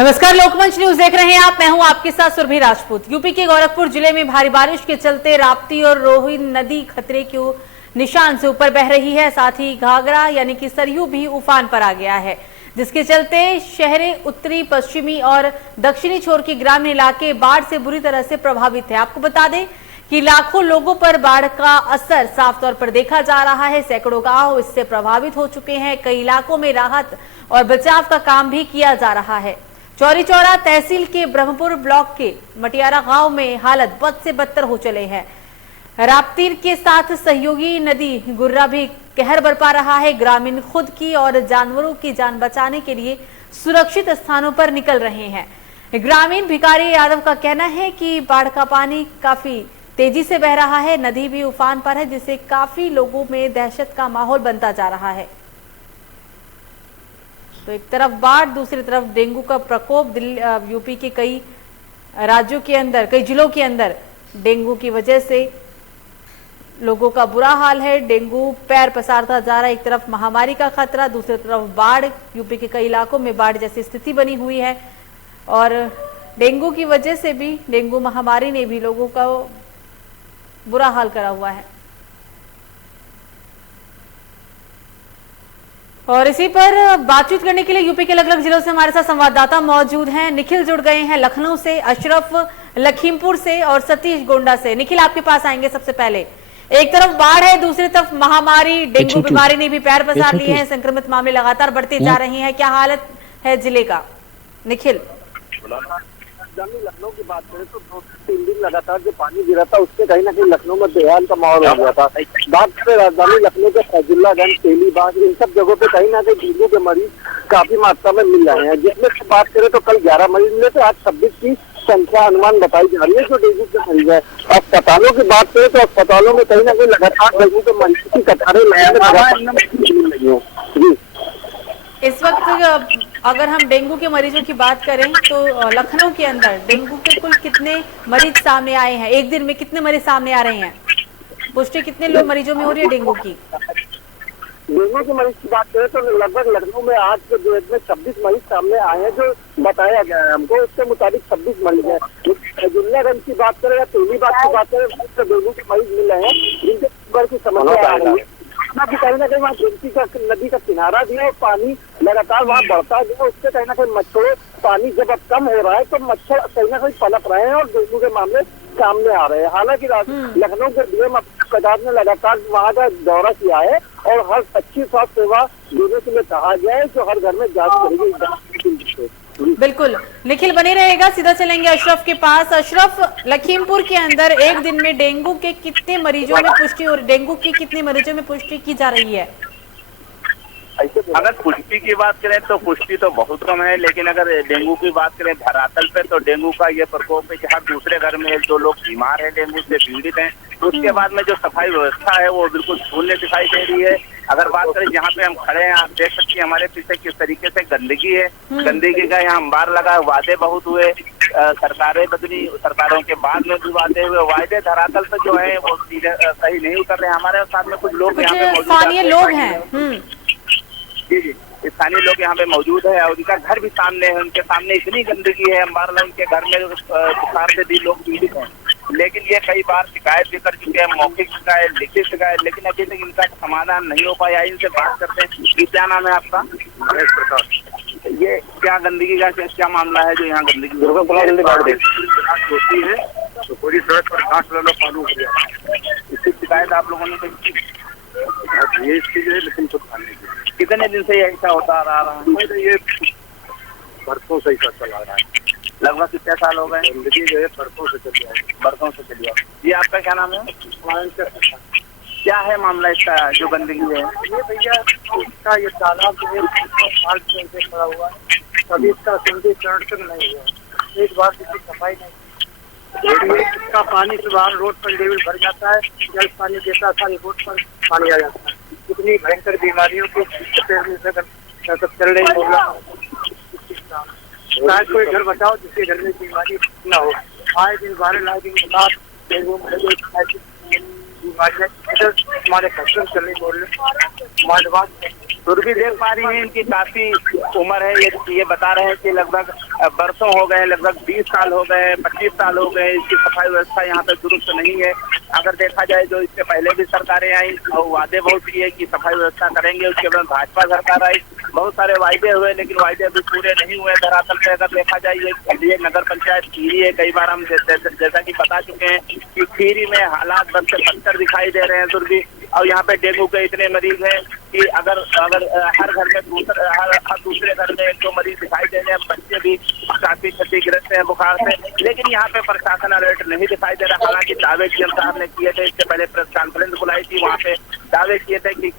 नमस्कार, लोकमंच न्यूज देख रहे हैं आप। मैं हूं आपके साथ सुरभि राजपूत। यूपी के गोरखपुर जिले में भारी बारिश के चलते राप्ती और रोहिन नदी खतरे के निशान से ऊपर बह रही है। साथ ही घाघरा यानी कि सरयू भी उफान पर आ गया है, जिसके चलते शहरें उत्तरी, पश्चिमी और दक्षिणी छोर के ग्रामीण इलाके बाढ़ से बुरी तरह से प्रभावित है। आपको बता दें कि लाखों लोगों पर बाढ़ का असर साफ तौर पर देखा जा रहा है। सैकड़ों गांव इससे प्रभावित हो चुके हैं। कई इलाकों में राहत और बचाव का काम भी किया जा रहा है। चौरी चौरा तहसील के ब्रह्मपुर ब्लॉक के मटियारा गांव में हालत बद से बदतर हो चले हैं। राप्तीर के साथ सहयोगी नदी गुर्रा भी कहर बरपा रहा है। ग्रामीण खुद की और जानवरों की जान बचाने के लिए सुरक्षित स्थानों पर निकल रहे हैं। ग्रामीण भिकारी यादव का कहना है कि बाढ़ का पानी काफी तेजी से बह रहा है। नदी भी उफान पर है, जिससे काफी लोगों में दहशत का माहौल बनता जा रहा है। तो एक तरफ बाढ़, दूसरी तरफ डेंगू का प्रकोप। यूपी के कई राज्यों के अंदर, कई जिलों के अंदर डेंगू की वजह से लोगों का बुरा हाल है। डेंगू पैर पसारता जा रहा है। एक तरफ महामारी का खतरा, दूसरी तरफ बाढ़। यूपी के कई इलाकों में बाढ़ जैसी स्थिति बनी हुई है और डेंगू की वजह से भी, डेंगू महामारी ने भी लोगों का बुरा हाल करा हुआ है। और इसी पर बातचीत करने के लिए यूपी के अलग अलग जिलों से हमारे साथ संवाददाता मौजूद हैं। निखिल जुड़ गए हैं लखनऊ से, अशरफ लखीमपुर से और सतीश गोंडा से। निखिल, आपके पास आएंगे। सबसे पहले, एक तरफ बाढ़ है, दूसरी तरफ महामारी, डेंगू बीमारी ने भी पैर पसार लिए हैं। संक्रमित मामले लगातार बढ़ते जा रहे हैं। क्या हालत है जिले का, निखिल? राजधानी लखनऊ की बात करें तो 2-3 दिन लगातार जो पानी गिरा था, उससे कहीं ना कहीं लखनऊ में बेहाल का माहौल हो गया था। बात करें राजधानी लखनऊ के फैजुल्लागंज, तेलीबाग, इन सब जगहों पे कहीं ना कहीं डेंगू के मरीज काफी मात्रा में मिल रहे हैं। जिसमें से बात करें तो कल 11 मरीज मिले थे, आज 26 की संख्या अनुमान बताई जा रही है जो डेंगू के मरीज है। अस्पतालों की बात करें तो अस्पतालों में कहीं ना कहीं लगातार डेंगू के मरीज की कतारें मिल रही है। इस वक्त अगर हम डेंगू के मरीजों की बात करें तो लखनऊ के अंदर डेंगू के कुल कितने मरीज सामने आए हैं? एक दिन में कितने मरीज सामने आ रहे हैं? पुष्टि कितने लोग मरीजों में हो रही है डेंगू की? डेंगू के मरीज की बात करें तो लगभग लखनऊ में आज के डेट में 26 मरीज सामने आए हैं जो बताया गया है हमको। इसके मुताबिक 26 मरीज है। फैजुल्लागंज की बात करें या तेलीबाग की बात करें तो डेंगू के मरीज मिल रहे हैं जिनके ऊपर की समस्या आ रही है। कहीं ना कहीं वहाँ नदी का किनारा भी है और पानी लगातार वहाँ बढ़ता गया। उससे कहीं ना कहीं मच्छरों, पानी जब अब कम हो रहा है तो मच्छर कहीं ना कहीं पनप रहे हैं और डेंगू के मामले सामने आ रहे हैं। हालांकि लखनऊ के डीएम प्रसाद ने लगातार वहाँ का दौरा किया है और हर अच्छी स्वास्थ्य सेवा देने के लिए कहा गया है, जो हर घर में जांच करेगी। बिल्कुल, निखिल बने रहेगा। सीधा चलेंगे अशरफ के पास। अशरफ, लखीमपुर के अंदर एक दिन में डेंगू के कितने मरीजों में पुष्टि और डेंगू की कितने मरीजों में पुष्टि की जा रही है? अगर पुष्टि की बात करें तो पुष्टि तो बहुत कम है, लेकिन अगर डेंगू की बात करें धरातल पे तो डेंगू का ये प्रकोप है कि हर दूसरे घर में जो लोग बीमार है, डेंगू से पीड़ित हैं। तो उसके बाद में जो सफाई व्यवस्था है वो बिल्कुल शून्य दिखाई दे रही है। अगर बात करें जहाँ पे हम खड़े हैं, आप देख सकते हैं हमारे पीछे किस तरीके से गंदगी है। गंदगी का यहाँ अंबार लगा, वादे बहुत हुए, सरकारें बदली, सरकारों के बाद में भी वादे हुए, वादे धरातल पे जो है वो सीधे सही नहीं उतर रहे। हमारे साथ में कुछ लोग यहाँ पे स्थानीय लोग हैं। जी, स्थानीय लोग यहाँ पे मौजूद है और उनका घर भी सामने है। उनके सामने इतनी गंदगी है, अंबारला उनके घर में बुखार से भी लोग पीड़ित हैं। लेकिन ये कई बार शिकायत भी कर चुके हैं, मौखिक शिकायत, लिखित शिकायत, लेकिन अभी तक इनका समाधान नहीं हो पाया। इनसे बात करते हैं। क्या नाम है आपका? महेश प्रसाद। ये क्या गंदगी का क्या मामला है जो यहाँ गंदगी होती है? तो पूरी सड़क पर घास लगा पानी हो गया। इसकी शिकायत आप लोगों ने ये इसकी जो है, लेकिन कितने दिन से ऐसा होता आ रहा है? ये बरसों से ऐसा चला रहा है। लगभग कितने साल हो गए? जिंदगी जो है बरसों से चली है। बरसों से चली है। ये आपका क्या नाम है? क्या है मामला इसका जो गंदगी है? ये भैया इसका ये तालाब जो है पड़ा हुआ है, कभी इसका संदीकरण तक नहीं हुआ। एक बार इसकी सफाई नहीं, इसका पानी सुबह रोड पर लेवल भर जाता है, जल पानी देता सारी रोड पर पानी आ जाता है। इतनी भयंकर बीमारियों के चल रही शायद कोई घर बचाओ जिसके घर में बीमारी न हो। आए दिन 12 दिन के बाद डेंगू बीमारियाँ हमारे कस्टम चलने बोल रहे। भी देख पा रही है इनकी काफी उम्र है। ये बता रहे हैं कि लगभग बरसों हो गए, लगभग 20 साल हो गए, 25 साल हो गए, इसकी सफाई व्यवस्था यहाँ पे दुरुस्त नहीं है। अगर देखा जाए जो इससे पहले भी सरकारें आई और वादे बहुत किए कि सफाई व्यवस्था करेंगे, उसके बाद भाजपा सरकार आई, बहुत सारे वायदे हुए लेकिन वायदे अभी पूरे नहीं हुए धरातल पे। अगर देखा जाए ये नगर पंचायत खीरी है, कई बार हम जैसा कि बता चुके हैं कि खीरी में हालात बद से बदतर दिखाई दे रहे हैं सुरभि। और यहाँ पे डेंगू के इतने मरीज हैं कि अगर हर घर में हर दूसरे घर में 1-2 मरीज दिखाई दे रहे हैं। बच्चे भी काफी क्षतिग्रस्त हैं बुखार से, लेकिन यहाँ पे प्रशासन अलर्ट नहीं दिखाई दे रहा। हालांकि दावे सीएम साहब ने किए थे, इससे पहले प्रेस कॉन्फ्रेंस बुलाई थी, वहाँ पे दावे किए थे कि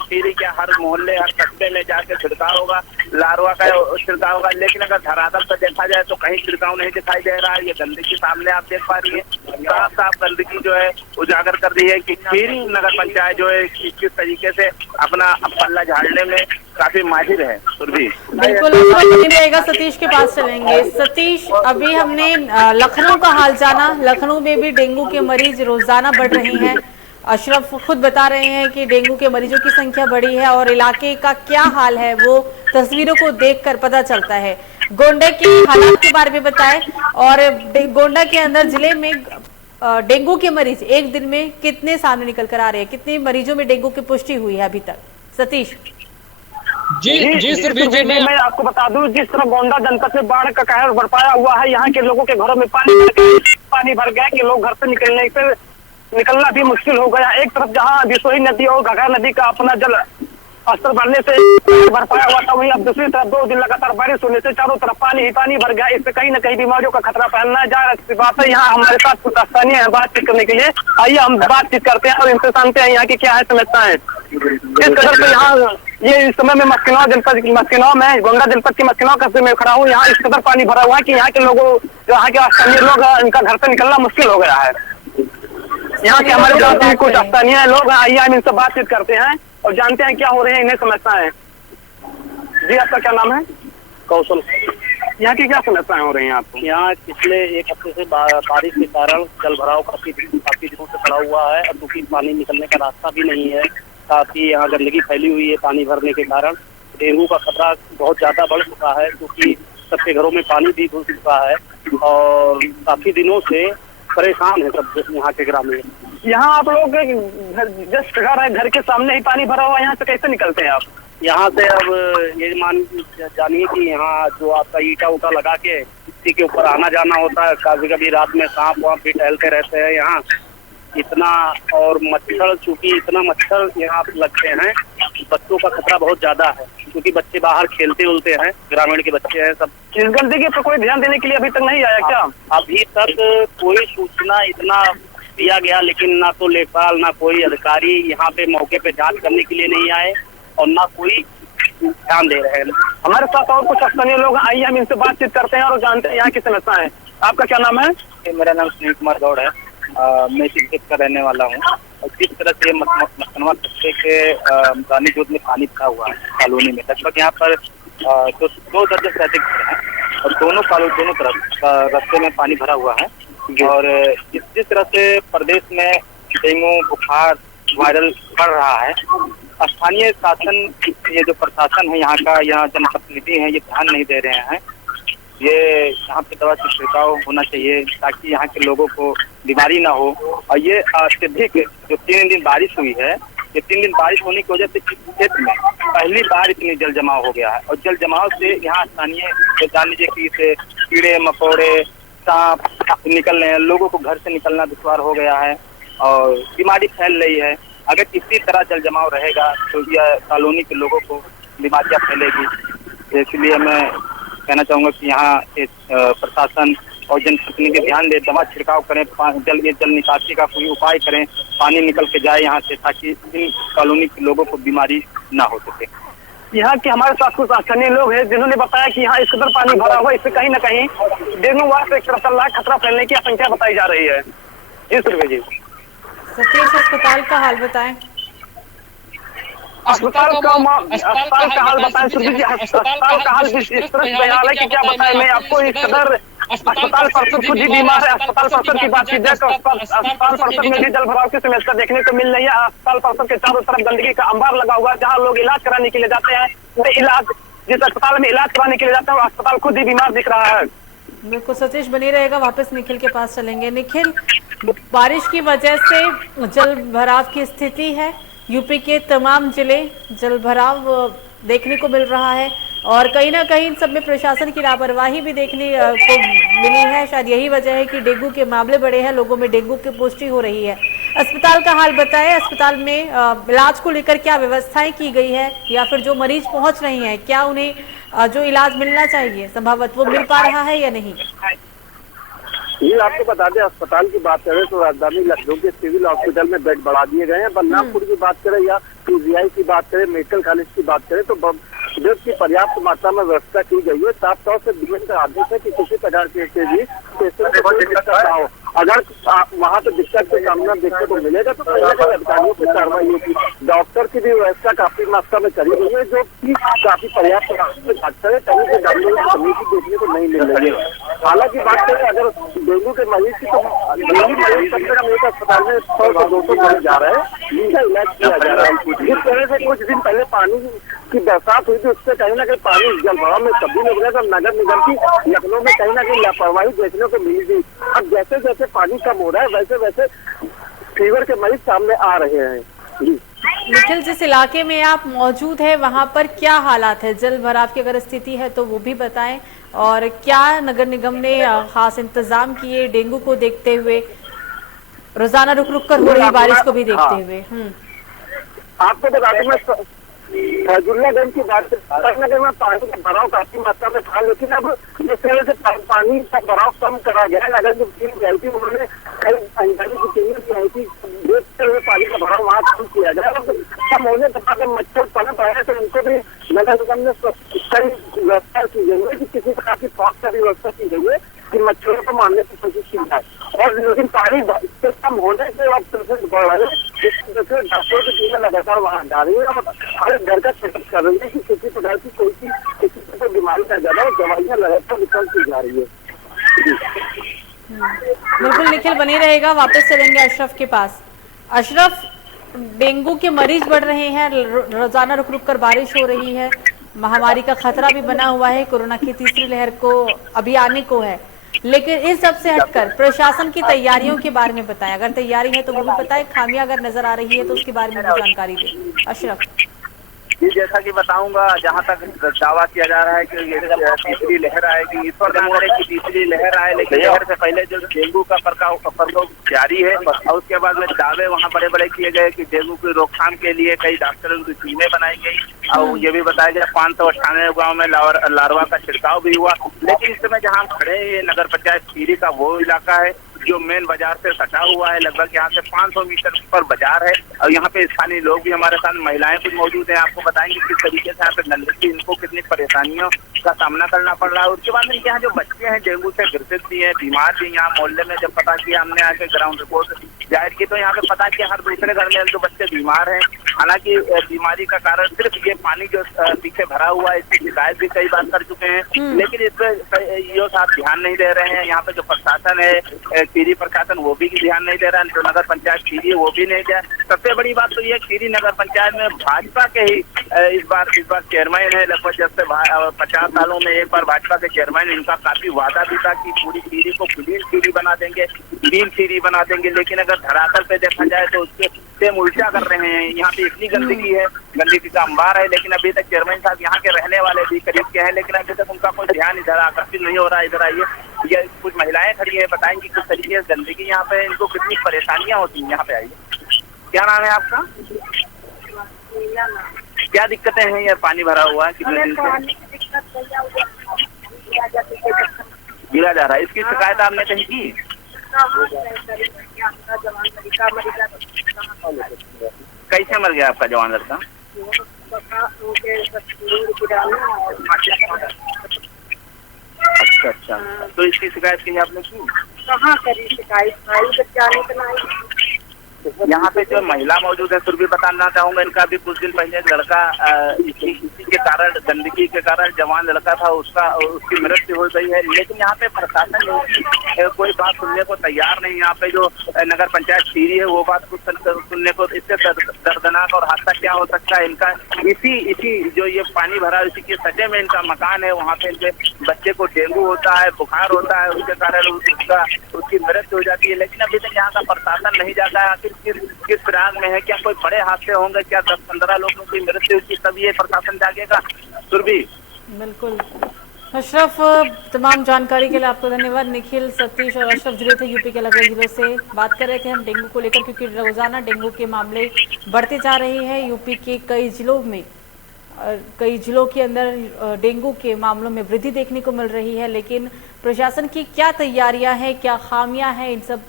खीरी के हर मोहल्ले हर कस्बे में जाके छिड़काव होगा, लार्वा का छिड़काव होगा। लेकिन अगर धरातल पर देखा जाए तो कहीं छिड़काव नहीं दिखाई दे रहा है। ये गंदगी सामने आप देख पा रही है, साफ साफ गंदगी जो है उजागर कर रही है कि खीरी नगर पंचायत जो है किस तरीके से अपना पल्ला झाड़ने में काफी माहिर है। सुरभि बिल्कुल नहीं रहेगा, सतीश के पास चलेंगे। सतीश, अभी हमने लखनऊ का हाल जाना, लखनऊ में भी डेंगू के मरीज रोजाना बढ़ रहे हैं। अशरफ खुद बता रहे हैं कि डेंगू के मरीजों की संख्या बढ़ी है और इलाके का क्या हाल है वो तस्वीरों को देखकर पता चलता है। गोंडा के हालात के बारे में बताएं और गोंडा के अंदर जिले में डेंगू के मरीज एक दिन में कितने सामने निकल कर आ रहे हैं, कितने मरीजों में डेंगू की पुष्टि हुई है अभी तक? सतीश जी सुरभि जी, मैं आपको बता दूं, जिस तरह गोंडा जनपद में बाढ़ का कहर बरपाया हुआ है, यहाँ के लोगों के घरों में पानी भर गया कि लोग घर से निकलना भी मुश्किल हो गया। एक तरफ जहाँ बिसोई नदी और घाघरा नदी का अपना जल स्तर बढ़ने से बरपाया हुआ था, वहीं अब दूसरी तरफ 2 दिन लगातार बारिश होने से चारों तरफ पानी ही पानी भर गया। इससे कहीं न कहीं बीमारियों का खतरा फैलना जा रही बात है। यहाँ हमारे साथ कुछ स्थानीय है बातचीत करने के लिए, आइए हम बातचीत करते हैं और इनसे जानते हैं यहाँ की क्या है समस्याएं। इस कदर से यहाँ ये इस समय में मस्किनौर में गोंडा जनपद की मस्किनौर कस्बे में खड़ा हूँ। यहाँ इस कदर पानी भरा हुआ है कि यहाँ के लोगों, यहाँ के स्थानीय लोग, इनका घर से निकलना मुश्किल हो गया है। यहाँ के हमारे साथ भी कुछ स्थानीय लोग हैं, आइए हम इनसे बातचीत करते हैं और जानते हैं क्या हो रहे हैं इन्हें समस्याएं। जी, आपका क्या नाम है? कौशल। यहाँ की क्या समस्याएं हो रही हैं आपको? यहाँ पिछले 1 हफ्ते से बारिश के कारण जल भराव काफी दिनों से पड़ा हुआ है और क्योंकि पानी निकलने का रास्ता भी नहीं है, काफी यहाँ गंदगी फैली हुई है। पानी भरने के कारण डेंगू का खतरा बहुत ज्यादा बढ़ चुका है, क्योंकि सबके घरों में पानी भी घुस चुका है और काफी दिनों से परेशान है सब यहाँ के ग्रामीण। यहाँ आप लोग जस्ट घर है, घर के सामने ही पानी भरा हुआ है, यहाँ से कैसे निकलते हैं आप? यहाँ से अब ये जानिए कि यहाँ जो आपका ईटा उटा लगा के इसी के ऊपर आना जाना होता है। कभी कभी रात में सांप वाप भी टहलते रहते हैं यहाँ इतना, और मच्छर, चूंकि इतना मच्छर यहाँ लगते हैं, बच्चों का खतरा बहुत ज्यादा है क्योंकि बच्चे बाहर खेलते उलते हैं, ग्रामीण के बच्चे हैं सब। इस गंदगी पर कोई ध्यान देने के लिए अभी तक नहीं आया क्या? अभी तक कोई सूचना इतना दिया गया, लेकिन ना तो लेखपाल ना कोई अधिकारी यहाँ पे मौके पे जांच करने के लिए नहीं आए और ना कोई ध्यान दे रहे हैं। हमारे साथ और कुछ स्थानीय लोग, आइए हम इनसे बातचीत करते हैं और जानते हैं यहाँ की समस्या है। आपका क्या नाम है? मेरा नाम सुनील कुमार गौड़ है, मैं शिक्षक का रहने वाला हूँ। और किस तरह से मस्किनौर कस्बे के रानी जोत में पानी भरा हुआ है कॉलोनी में, लगभग यहाँ पर 2 दर्जन से अधिक घर हैं और दोनों तरफ रास्ते में पानी भरा हुआ है। और जिस तरह से प्रदेश में डेंगू बुखार वायरल बढ़ रहा है, स्थानीय शासन, ये जो प्रशासन है यहाँ का, यहाँ जनप्रतिनिधि हैं, ये ध्यान नहीं दे रहे हैं। ये यहाँ पे दवा का छिड़काव होना चाहिए ताकि यहाँ के लोगों को बीमारी ना हो। और ये अत्यधिक जो 3 दिन बारिश हुई है, ये 3 दिन बारिश होने की वजह से इस क्षेत्र में पहली बार इतनी जल जमाव हो गया है। और जल जमाव से यहाँ स्थानीय जान लीजिए कि इसे कीड़े मकोड़े सांप निकल रहे हैं, लोगों को घर से निकलना दुश्वार हो गया है और बीमारी फैल रही है। अगर इसी तरह जल जमाव रहेगा तो यह कॉलोनी के लोगों को बीमारियां फैलेगी। इसलिए मैं कहना चाहूँगा कि यहाँ प्रशासन और जनप्रतिनिधि ध्यान दे, दवा छिड़काव करें, जल निकासी का कोई उपाय करें, पानी निकल के जाए यहाँ से ताकि इन कॉलोनी के लोगों को बीमारी ना हो सके। यहाँ के हमारे साथ कुछ स्थानीय लोग हैं जिन्होंने बताया कि यहाँ इस कदर पानी भरा हुआ, इससे कहीं न कहीं डेंगू वायरस एक तरफ चल रहा है, खतरा फैलने की आशंका बताई जा रही है। जी सुरभि जी। सतीश, अस्पताल का हाल बताएं। अस्पताल का हाल बताएं सुरभि जी। अस्पताल का हाल इस तरह से है कि क्या बताएं मैं आपको। इस कदर अस्पताल परिसर खुद ही बीमार है। अस्पताल परिसर की बात की जाए तो अस्पताल परिसर में भी जल भराव की समस्या देखने को मिल रही है। अस्पताल परिसर के चारों तरफ गंदगी का अंबार लगा हुआ है। जहाँ लोग इलाज कराने के लिए जाते हैं, वो इलाज जिस अस्पताल में इलाज कराने के लिए जाता हूँ अस्पताल खुद ही बीमार दिख रहा है। बिल्कुल सतीश बनी रहेगा, वापस निखिल के पास चलेंगे। निखिल, बारिश की वजह से जल भराव की स्थिति है, यूपी के तमाम जिले जल भराव देखने को मिल रहा है और कहीं ना कहीं इन सब में प्रशासन की लापरवाही भी देखने को मिली है। शायद यही वजह है कि डेंगू के मामले बढ़े हैं, लोगों में डेंगू की पुष्टि हो रही है। अस्पताल का हाल बताएं, अस्पताल में इलाज को लेकर क्या व्यवस्थाएं की गई है या फिर जो मरीज पहुंच रहे हैं क्या उन्हें जो इलाज मिलना चाहिए संभवतः वो मिल पा रहा है या नहीं? ये आपको बता दें, अस्पताल की बात करें तो राजधानी लखनऊ के सिविल हॉस्पिटल में बेड बढ़ा दिए गए हैं। बलरामपुर की बात करें या पीजीआई की बात करें, मेडिकल कॉलेज की बात करें तो बेड की पर्याप्त मात्रा में व्यवस्था की गई है। साफ तौर से डीएम का आदेश है कि किसी प्रकार के भी पेशेंट को कोई दिक्कत ना हो। अगर वहाँ पे दिक्कत का सामना देखने को मिलेगा तो कहीं ना कहीं अधिकारियों की कार्रवाई होगी। डॉक्टर की भी व्यवस्था काफी मात्रा में करी गई है, जो कि काफी पर्याप्त डॉक्टर है, कहीं से डॉक्टरों की कमी की देखने को नहीं मिल रही है। हालांकि बात करें अगर डेंगू के मरीज की तो डेंगू मरीज कम से कम एक अस्पताल में 100 से 200 मरीज जा रहे हैं, जिनका इलाज किया जा रहा है। जिस तरह से कुछ दिन पहले पानी की बरसात हुई थी उससे कहीं ना कहीं पानी जल भराव में तब्दील हो गया था। नगर निगम की लखनऊ में कहीं ना कहीं लापरवाही देखने को मिली थी। अब जैसे जैसे पानी कम हो रहा है वैसे वैसे फीवर के मरीज सामने आ रहे हैं। निखिल, जिस इलाके में आप मौजूद है वहां पर क्या हालात है? जल भराव की अगर स्थिति है तो वो भी बताएं और क्या नगर निगम ने खास इंतजाम किए डेंगू को देखते हुए, रोजाना रुक रुक कर हो रही बारिश को भी देखते हुए? आपको बता दूं मैं फैजुल्लागंज की बात नगर में पानी का भराव काफी मात्रा में था, लेकिन अब जिस तरह से पानी का भराव कम करा गया है, नगर की टीम आई थी उन्होंने कई अधिकारी की टीम की आई थी, देखते हुए पानी का भराव वहाँ कम किया गया। कम होने के बाद मच्छर पनप आया तो उनको भी नगर निगम ने कई व्यवस्था की गई है कि किसी प्रकार की फॉग का भी व्यवस्था की गई है कि मच्छरों को मारने की कोशिश की जाए। और लेकिन पानी कम होने से अब पेशेंट बढ़ रहे हैं, डॉक्टरों की टीमें लगातार वहाँ जा रही है और हर घर का चेकअप कर रही है कि किसी प्रकार की कोई किसी को कोई बीमारी का ज्यादा और दवाइयाँ लगातार वितरण की जा रही है। बिल्कुल निखिल बने रहेगा, वापस चलेंगे अशरफ के पास। अशरफ, डेंगू के मरीज बढ़ रहे हैं, रोजाना रुक रुक कर बारिश हो रही है, महामारी का खतरा भी बना हुआ है, कोरोना की तीसरी लहर को अभी आने को है, लेकिन इस सब से हटकर प्रशासन की तैयारियों के बारे में बताएं। अगर तैयारी है तो वो भी बताएं, खामियां अगर नजर आ रही है तो उसके बारे में भी जानकारी दें। अशरफ जी, जैसा कि बताऊंगा, जहां तक दावा किया जा रहा है कि ये तीसरी लहर आएगी, इस पर ध्यान दें कि तीसरी लहर आए, लेकिन लहर से पहले जो डेंगू का प्रकोप जारी है और उसके बाद में दावे वहां बड़े बड़े किए गए कि डेंगू की रोकथाम के लिए कई डॉक्टरों की टीमें बनाई गई और ये भी बताया गया 598 गाँव में लार्वा का छिड़काव भी हुआ। लेकिन इस समय जहाँ हम खड़े हैं नगर पंचायत खीरी का वो इलाका है जो मेन बाजार से सटा हुआ है। लगभग यहाँ से 500 मीटर पर बाजार है और यहाँ पे स्थानीय लोग भी हमारे साथ, महिलाएं भी मौजूद हैं। आपको बताएंगे किस तरीके से यहाँ पे गंदगी, इनको कितनी परेशानियों का सामना करना पड़ रहा है। उसके बाद इनके यहाँ जो बच्चे हैं डेंगू से ग्रसित भी हैं, बीमार भी। यहाँ मोहल्ले में जब पता किया हमने आके ग्राउंड रिपोर्ट जाहिर की तो यहाँ पे पता किया हर दूसरे घर में जो बच्चे बीमार हैं। हालांकि बीमारी का कारण सिर्फ ये पानी जो पीछे भरा हुआ है, इसकी शिकायत भी कई बार कर चुके हैं, लेकिन इस पे ये साथ ध्यान नहीं दे रहे हैं। यहाँ पे जो प्रशासन है, खीरी प्रशासन, वो भी ध्यान नहीं दे रहा है, जो नगर पंचायत खीरी है वो भी नहीं दे। सबसे बड़ी बात तो ये खीरी नगर पंचायत में भाजपा के ही इस बार चेयरमैन है। लगभग जब से 50 सालों में एक बार भाजपा के चेयरमैन, इनका काफी वादा भी था कि पूरी खीरी को क्लीन खीरी बना देंगे, ग्रीन खीरी बना देंगे, लेकिन अगर धरातल पे देखा जाए तो उसके सेम उल्टा कर रहे हैं। यहाँ पे इतनी गंदगी है, गंदगी का अंबार है, लेकिन अभी तक चेयरमैन साहब यहाँ के रहने वाले भी करीब के हैं, लेकिन अभी तक उनका कोई ध्यान इधर आकर्षित नहीं हो रहा है। इधर आइए, ये कुछ महिलाएं खड़ी है, बताएंगी किस तरीके से गंदगी यहाँ पे इनको कितनी परेशानियां होती हैं। यहाँ पे आइए, क्या नाम है आपका? क्या दिक्कतें हैं? यार पानी भरा हुआ है कितने दिन से गिरा जा रहा है, इसकी शिकायत आपने कहीं की? कैसे मर गया आपका जवान लड़का? अच्छा, तो इसकी शिकायत कहीं आपने की? कहाँ करी शिकायत? भाई बच्चा नहीं बनाई। यहाँ पे जो महिला मौजूद है, फिर भी बताना चाहूंगा, इनका भी कुछ दिन पहले एक लड़का इसी के कारण, गंदगी के कारण जवान लड़का था, उसकी मृत्यु हो गई है। लेकिन यहाँ पे प्रशासन कोई बात सुनने को तैयार नहीं। यहाँ पे जो नगर पंचायत सीरी है वो बात कुछ सुनने को, इससे दर्दनाक और हादसा क्या हो सकता है। इनका इसी जो ये पानी भरा इसी के सटे में इनका मकान है, वहाँ पे इनके बच्चे को डेंगू होता है, बुखार होता है, उसके कारण उसकी मृत्यु हो जाती है। लेकिन अभी तक यहाँ का प्रशासन नहीं जाता है। आखिर किस फिराक में है? क्या कोई बड़े हादसे होंगे? क्या 10-15 लोगों की मृत्यु हुई तब ये प्रशासन जागेगा? सुरभि, बिल्कुल अशरफ, तमाम जानकारी के लिए आपको धन्यवाद। निखिल, सतीश और अशरफ जुड़े थे यूपी के अलग अलग जिलों से। बात कर रहे थे हम डेंगू को लेकर, क्योंकि रोजाना डेंगू के मामले बढ़ते जा रहे हैं। यूपी के कई जिलों के अंदर डेंगू के मामलों में वृद्धि देखने को मिल रही है। लेकिन प्रशासन की क्या तैयारियां हैं, क्या खामियां हैं, इन सब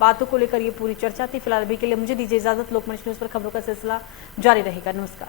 बातों को लेकर ये पूरी चर्चा थी। फिलहाल अभी के लिए मुझे दीजिए इजाजत। लोकमंच न्यूज पर खबरों का सिलसिला जारी रहेगा। नमस्कार।